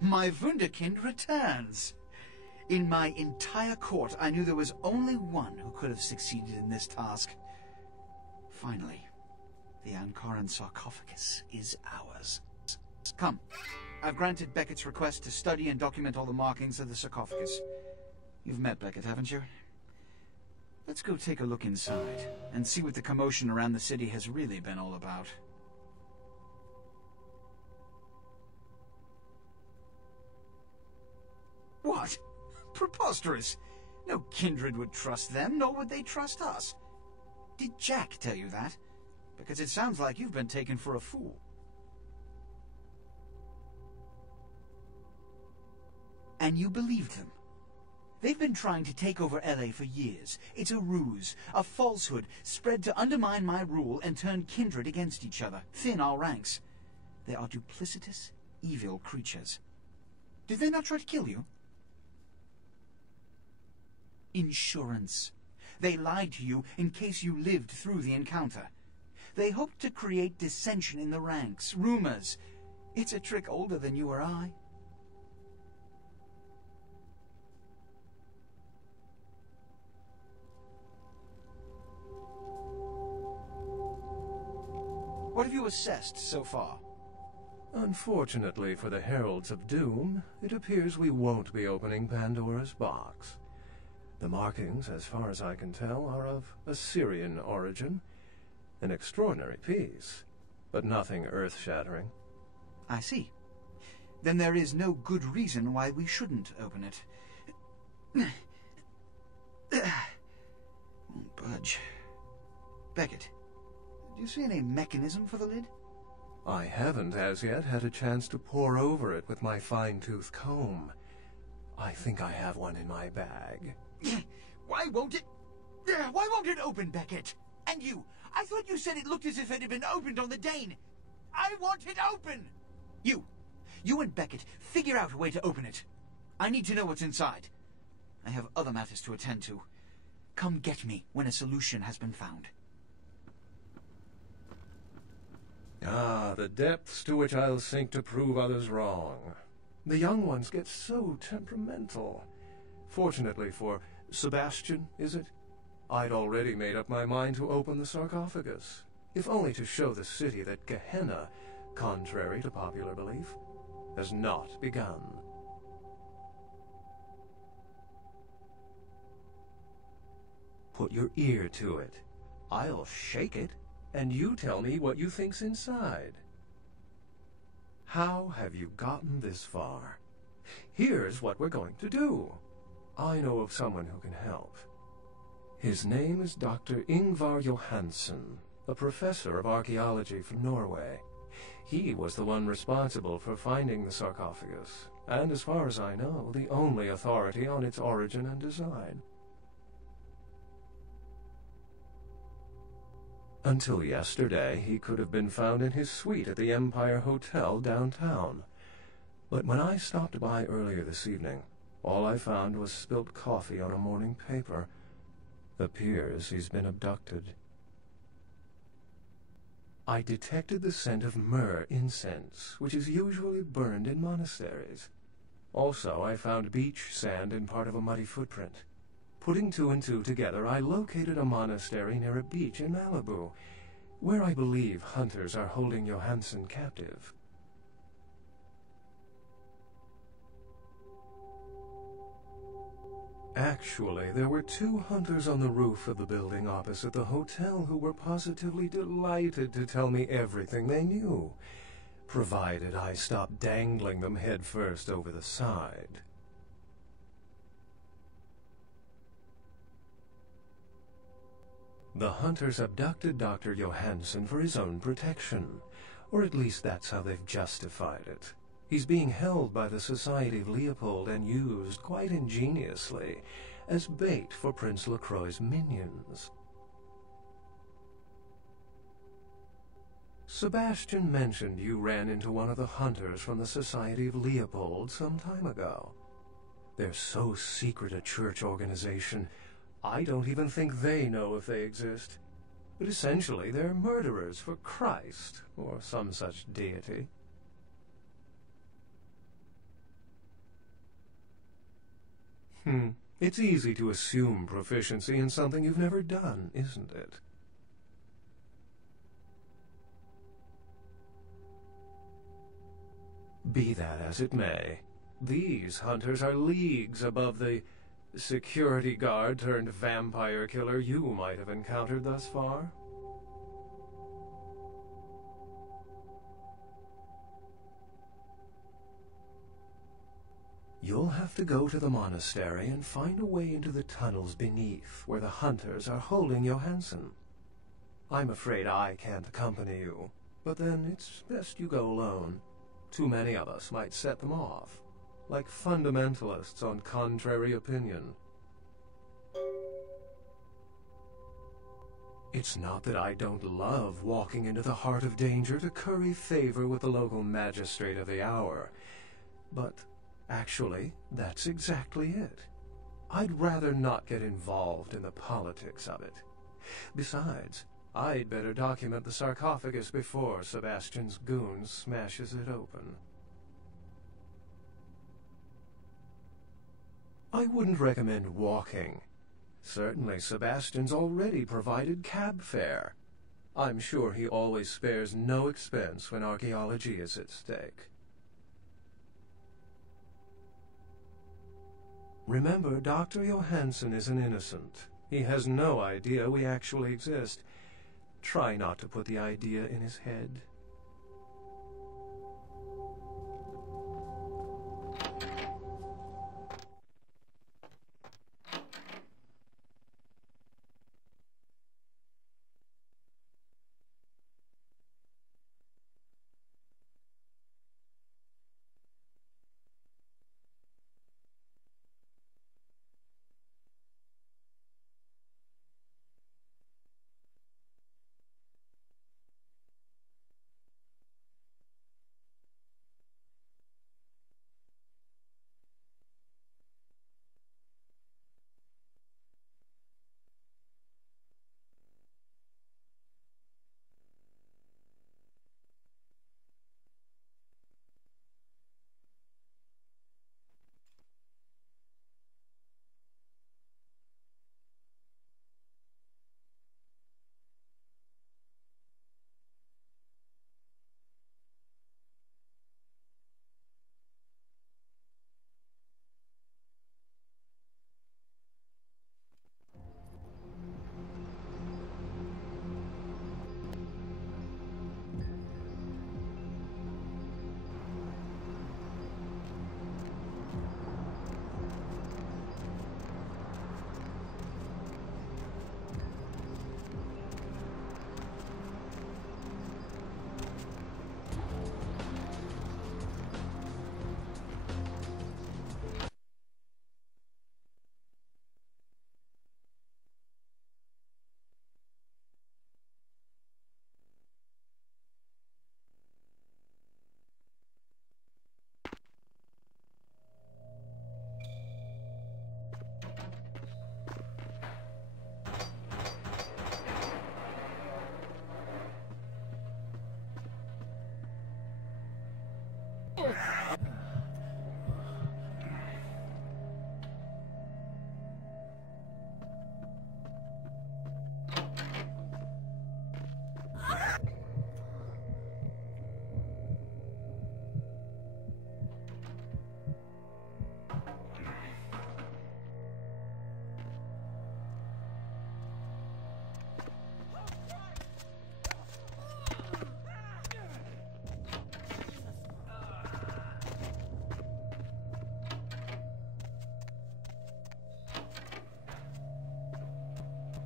My Wunderkind returns! In my entire court, I knew there was only one who could have succeeded in this task. Finally, the Ankaran sarcophagus is ours. Come, I've granted Beckett's request to study and document all the markings of the sarcophagus. You've met Beckett, haven't you? Let's go take a look inside, and see what the commotion around the city has really been all about. What? Preposterous! No kindred would trust them, nor would they trust us. Did Jack tell you that? Because it sounds like you've been taken for a fool. And you believed them? They've been trying to take over LA for years. It's a ruse, a falsehood, spread to undermine my rule and turn kindred against each other, thin our ranks. They are duplicitous, evil creatures. Did they not try to kill you? Insurance. They lied to you in case you lived through the encounter. They hoped to create dissension in the ranks, rumors. It's a trick older than you or I. What have you assessed so far? Unfortunately for the Heralds of Doom, it appears we won't be opening Pandora's box. The markings, as far as I can tell, are of Assyrian origin. An extraordinary piece, but nothing earth-shattering. I see. Then there is no good reason why we shouldn't open it. Won't budge. Beckett, do you see any mechanism for the lid? I haven't as yet had a chance to pore over it with my fine-tooth comb. I think I have one in my bag. Why won't it open, Beckett? And you, I thought you said it looked as if it had been opened on the Dane. I want it open! You and Beckett, figure out a way to open it. I need to know what's inside. I have other matters to attend to. Come get me when a solution has been found. Ah, the depths to which I'll sink to prove others wrong. The young ones get so temperamental. Fortunately for Sebastian, is it? I'd already made up my mind to open the sarcophagus, if only to show the city that Gehenna, contrary to popular belief, has not begun. Put your ear to it. I'll shake it, and you tell me what you think's inside. How have you gotten this far? Here's what we're going to do. I know of someone who can help. His name is Dr. Ingvar Johansen, a professor of archaeology from Norway. He was the one responsible for finding the sarcophagus, and as far as I know, the only authority on its origin and design. Until yesterday, he could have been found in his suite at the Empire Hotel downtown. But when I stopped by earlier this evening, all I found was spilt coffee on a morning paper. Appears he's been abducted. I detected the scent of myrrh incense, which is usually burned in monasteries. Also, I found beach sand in part of a muddy footprint. Putting two and two together, I located a monastery near a beach in Malibu, where I believe hunters are holding Johansen captive. Actually, there were 2 hunters on the roof of the building opposite the hotel who were positively delighted to tell me everything they knew, provided I stopped dangling them headfirst over the side. The hunters abducted Dr. Johansen for his own protection, or at least that's how they've justified it. He's being held by the Society of Leopold and used, quite ingeniously, as bait for Prince LaCroix's minions. Sebastian mentioned you ran into one of the hunters from the Society of Leopold some time ago. They're so secret a church organization, I don't even think they know if they exist. But essentially, they're murderers for Christ, or some such deity. It's easy to assume proficiency in something you've never done, isn't it? Be that as it may, these hunters are leagues above the security guard turned vampire killer you might have encountered thus far. You'll have to go to the monastery and find a way into the tunnels beneath where the hunters are holding Johansson. I'm afraid I can't accompany you, but then it's best you go alone. Too many of us might set them off, like fundamentalists on contrary opinion. It's not that I don't love walking into the heart of danger to curry favor with the local magistrate of the hour, but actually, that's exactly it. I'd rather not get involved in the politics of it. Besides, I'd better document the sarcophagus before Sebastian's goon smashes it open. I wouldn't recommend walking. Certainly Sebastian's already provided cab fare. I'm sure he always spares no expense when archaeology is at stake. Remember, Dr. Johansson is an innocent. He has no idea we actually exist. Try not to put the idea in his head.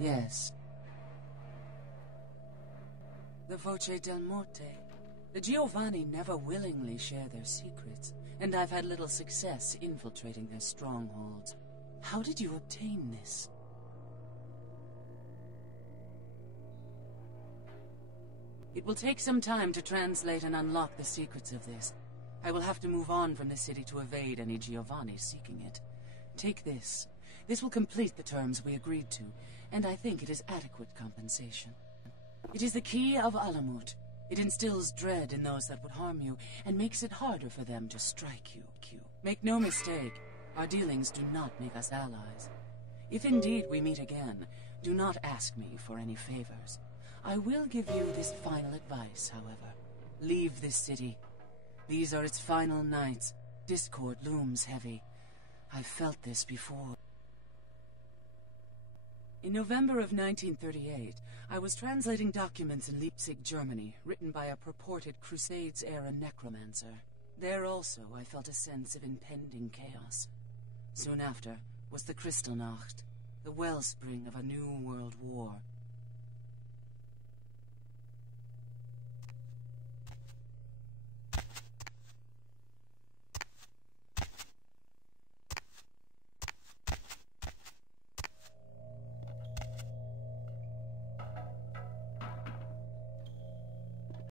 Yes. The Voce del Morte. The Giovanni never willingly share their secrets, and I've had little success infiltrating their strongholds. How did you obtain this? It will take some time to translate and unlock the secrets of this. I will have to move on from the city to evade any Giovanni seeking it. Take this. This will complete the terms we agreed to, and I think it is adequate compensation. It is the key of Alamut. It instills dread in those that would harm you, and makes it harder for them to strike you. Make no mistake, Our dealings do not make us allies. If indeed we meet again, do not ask me for any favors. I will give you this final advice, however. Leave this city. These are its final nights. Discord looms heavy. I've felt this before. In November of 1938, I was translating documents in Leipzig, Germany, written by a purported Crusades-era necromancer. There also I felt a sense of impending chaos. Soon after was the Kristallnacht, the wellspring of a new world war.